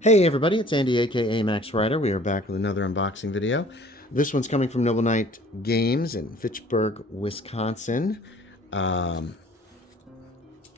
Hey everybody, it's Andy aka Max Ryder. We are back with another unboxing video. This one's coming from Noble Knight Games in Fitchburg, Wisconsin. Um,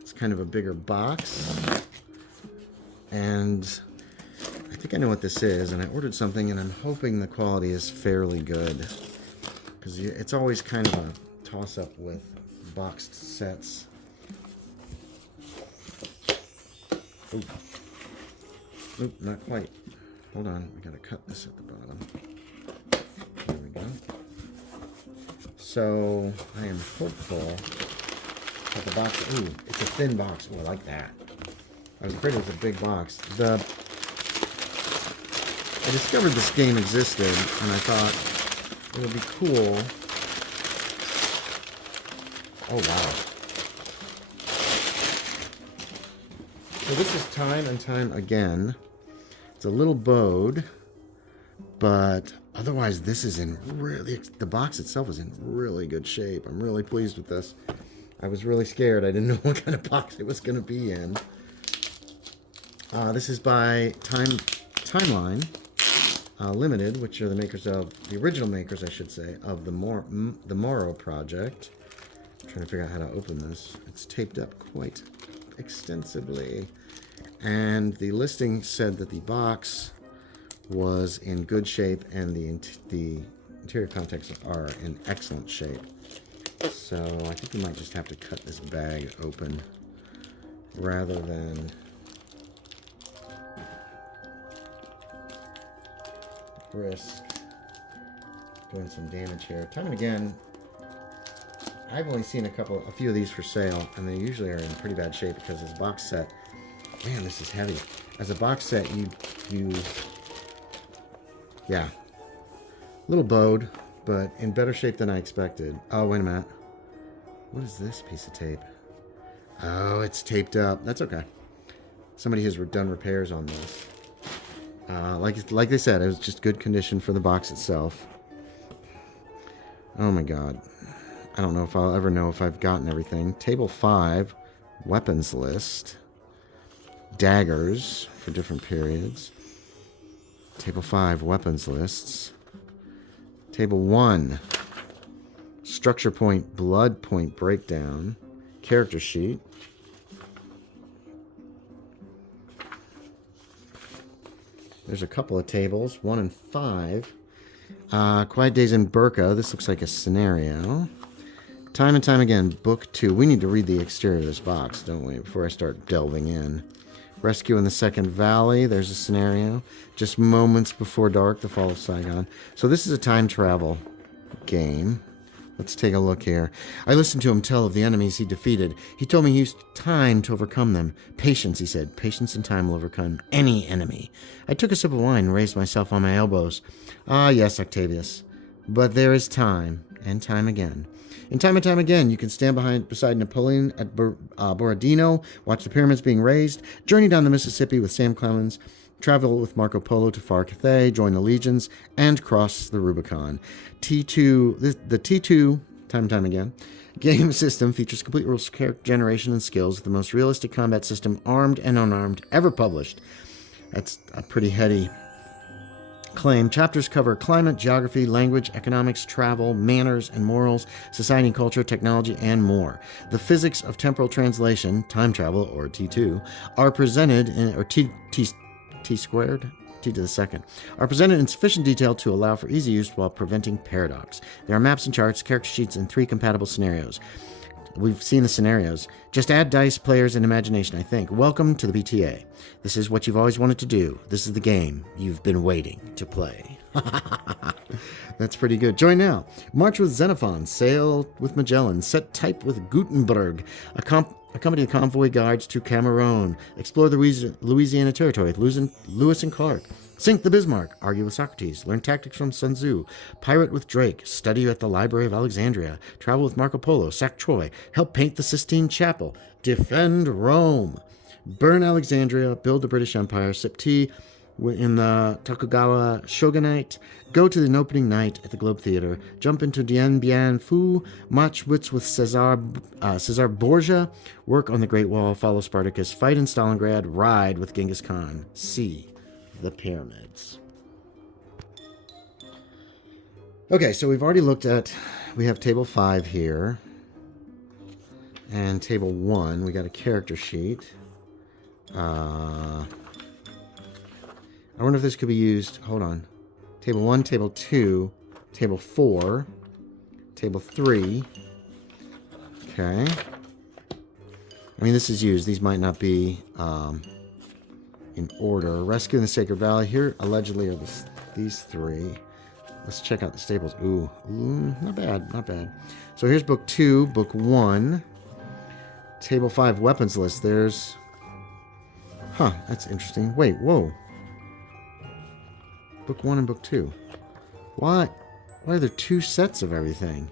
it's kind of a bigger box. And I think I know what this is, and I ordered something and I'm hoping the quality is fairly good. Because it's always kind of a toss-up with boxed sets. Ooh. Oop, not quite. Hold on, we gotta cut this at the bottom. There we go. So, I am hopeful that the box, ooh, it's a thin box. Ooh, I like that. I was afraid it was a big box. I discovered this game existed, and I thought it would be cool. Oh, wow. So this is Time and Time Again. It's a little bowed, but otherwise this is in really, the box itself is in really good shape. I'm really pleased with this. I was really scared. I didn't know what kind of box it was going to be in. This is by Timeline Limited, which are the makers of, the original makers, I should say, of the Morrow project. I'm trying to figure out how to open this. It's taped up quite extensively. And the listing said that the box was in good shape and the interior contents are in excellent shape. So I think we might just have to cut this bag open rather than risk doing some damage here. Time and again, I've only seen a few of these for sale, and they usually are in pretty bad shape because as a box set, man, this is heavy. As a box set, yeah, a little bowed, but in better shape than I expected. Oh, wait a minute. What is this piece of tape? Oh, it's taped up. That's okay. Somebody has done repairs on this. Like they said, it was just good condition for the box itself. Oh my god. I don't know if I'll ever know if I've gotten everything. Table 5, weapons list. Daggers for different periods. Table 5, weapons lists. Table 1, structure point, blood point breakdown. Character sheet. There's a couple of tables, 1 and 5. Quiet Days in Burka. This looks like a scenario. Time and Time Again, Book 2. We need to read the exterior of this box, don't we, before I start delving in. Rescue in the Second Valley. There's a scenario. Just Moments Before Dark, The Fall of Saigon. So this is a time travel game. Let's take a look here. I listened to him tell of the enemies he defeated. He told me he used time to overcome them. Patience, he said. Patience and time will overcome any enemy. I took a sip of wine and raised myself on my elbows. Ah, yes, Octavius. But there is time, and time again. In Time and Time Again, you can stand beside Napoleon at Borodino, watch the pyramids being raised, journey down the Mississippi with Sam Clemens, travel with Marco Polo to Far Cathay, join the legions, and cross the Rubicon. The T2, Time and Time Again, game system features complete rules, character generation, and skills with the most realistic combat system, armed and unarmed, ever published. That's a pretty heady claim. Chapters cover climate, geography, language, economics, travel, manners and morals, society and culture, technology, and more. The physics of temporal translation, time travel, or T2, are presented in, or T squared, T to the second, are presented in sufficient detail to allow for easy use while preventing paradox. There are maps and charts, character sheets, and 3 compatible scenarios. We've seen the scenarios. Just add dice, players, and imagination, I think. Welcome to the BTA. This is what you've always wanted to do. This is the game you've been waiting to play. That's pretty good. Join now. March with Xenophon. Sail with Magellan. Set type with Gutenberg. Accompany the convoy guards to Cameroon. Explore the Louisiana Territory with Lewis and Clark. Sink the Bismarck. Argue with Socrates. Learn tactics from Sun Tzu. Pirate with Drake. Study at the Library of Alexandria. Travel with Marco Polo. Sack Troy. Help paint the Sistine Chapel. Defend Rome. Burn Alexandria. Build the British Empire. Sip tea in the Tokugawa Shogunate. Go to the opening night at the Globe Theater. Jump into Dien Bien Phu. Match wits with Cesar Borgia. Work on the Great Wall. Follow Spartacus. Fight in Stalingrad. Ride with Genghis Khan. See the pyramids. Okay, so we've already looked at, we have table 5 here. And table 1, we got a character sheet. I wonder if this could be used, hold on. Table 1, table 2, table 4, table 3. Okay. I mean, this is used. These might not be in order. Rescue in the Sacred Valley. Here, allegedly, are these 3. Let's check out the staples. Ooh, not bad, not bad. So here's book 2, book 1. Table 5, weapons list. There's... Huh, that's interesting. Wait, whoa. Book 1 and book 2. Why are there 2 sets of everything?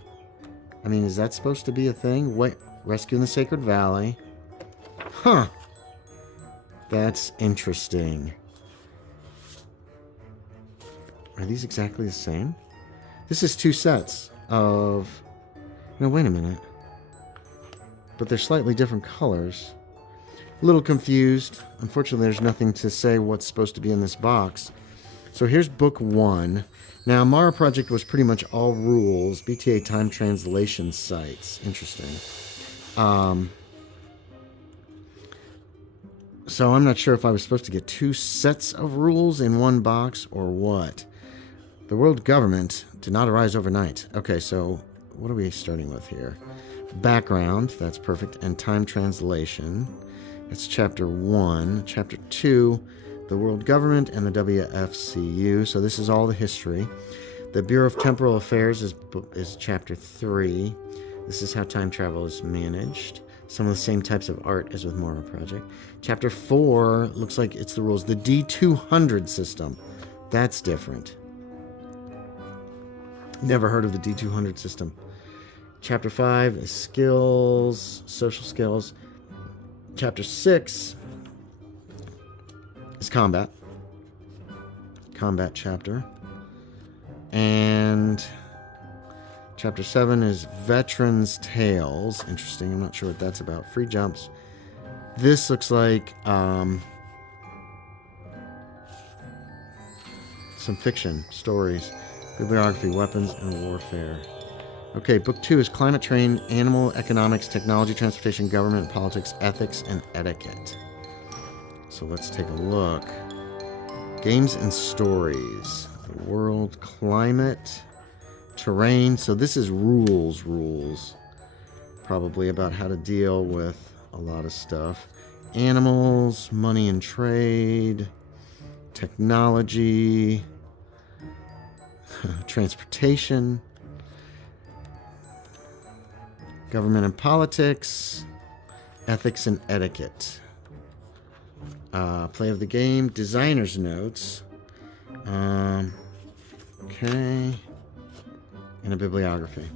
I mean, is that supposed to be a thing? Wait, Rescue in the Sacred Valley. Huh. That's interesting. Are these exactly the same? This is 2 sets of... No, wait a minute. But they're slightly different colors. A little confused. Unfortunately, there's nothing to say what's supposed to be in this box. So here's book 1. Now, Mara Project was pretty much all rules. BTA time translation sites. Interesting. So I'm not sure if I was supposed to get 2 sets of rules in one box or what. The world government did not arise overnight. Okay, so what are we starting with here? Background, that's perfect, and time translation. That's chapter 1. Chapter 2, the world government and the WFCU. So this is all the history. The Bureau of Temporal Affairs is chapter 3. This is how time travel is managed. Some of the same types of art as with Mora Project. Chapter 4 looks like it's the rules. The D200 system. That's different. Never heard of the D200 system. Chapter 5 is skills, social skills. Chapter 6 is combat. Combat chapter. And chapter 7 is Veterans Tales. Interesting. I'm not sure what that's about. Free jumps. This looks like some fiction, stories, bibliography, weapons, and warfare. Okay, book 2 is Climate Train, Animal Economics, Technology, Transportation, Government, Politics, Ethics, and Etiquette. So let's take a look. Games and Stories. The world, climate, terrain. So this is rules. Probably about how to deal with a lot of stuff. Animals, money and trade, technology, transportation, government and politics, ethics and etiquette. Play of the game, designer's notes. Okay. And a bibliography.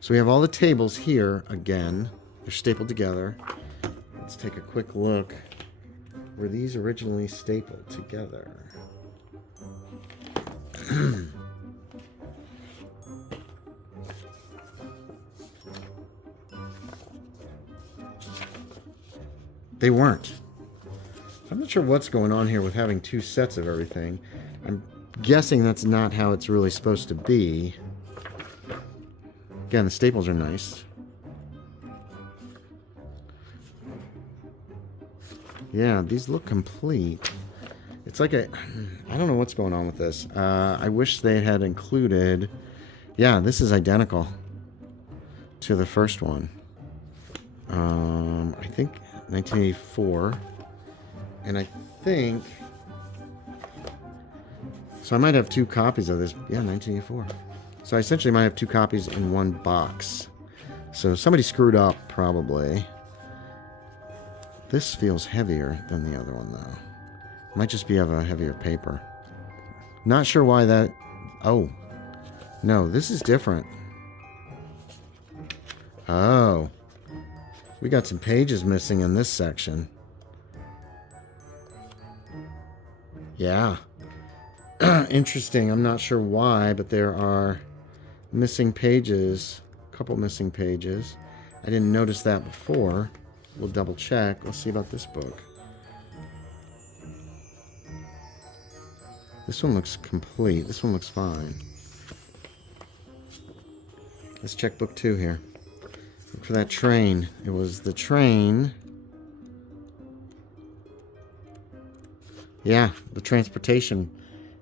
So we have all the tables here again. They're stapled together. Let's take a quick look. Were these originally stapled together? They weren't. I'm not sure what's going on here with having 2 sets of everything. I'm guessing that's not how it's really supposed to be. Again, the staples are nice. Yeah, these look complete. It's like I don't know what's going on with this. I wish they had included... Yeah, this is identical to the first one. I think 1984. And I think... So I might have 2 copies of this. Yeah, 1984. So I essentially might have 2 copies in one box. So somebody screwed up, probably. This feels heavier than the other one, though. Might just be of a heavier paper. Not sure why that... Oh. No, this is different. Oh. We got some pages missing in this section. Yeah. Interesting. I'm not sure why, but there are missing pages. A couple missing pages. I didn't notice that before. We'll double check. Let's see about this book. This one looks complete. This one looks fine. Let's check book 2 here. Look for that train. It was the train. Yeah, the transportation.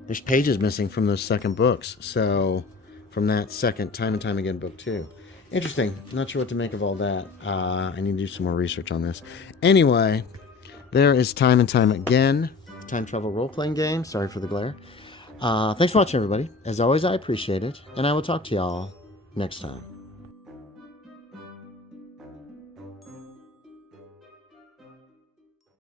There's pages missing from those second books. So, from that second Time and Time Again book 2. Interesting. Not sure what to make of all that. I need to do some more research on this. Anyway, there is Time and Time Again. Time travel role-playing game. Sorry for the glare. Thanks for watching, everybody. As always, I appreciate it. And I will talk to y'all next time.